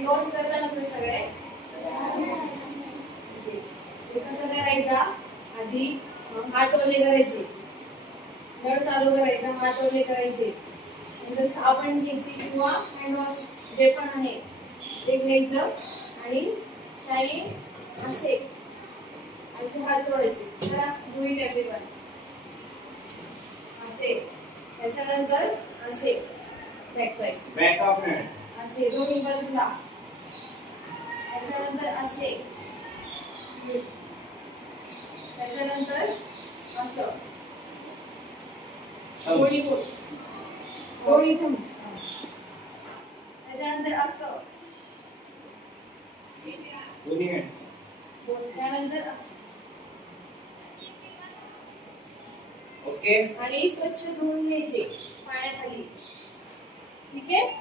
Hand wash करता ना तुम्ही सगळे? हे कसं करायचा? आधी हात ओले करायचे, नळ चालू करायचा, हात ओले करायचे, नंतर साबण घ्यायची किंवा हँड वॉश जे पण आहे ते घ्यायचं आणि त्याने असे असे हात जोडायचे. धुई टाकले पण असे, त्याच्यानंतर असे back side, back of hand असे दोन्ही बाजूला, त्याच्यानंतर असे, त्याच्यानंतर असं गोळी गोल गोळी थंब, त्याच्यानंतर असं दोन्ही हँड्स, त्यानंतर असं. ओके. आणि स्वच्छ धुवून घ्यायचे पाण्याखाली. ठीक आहे.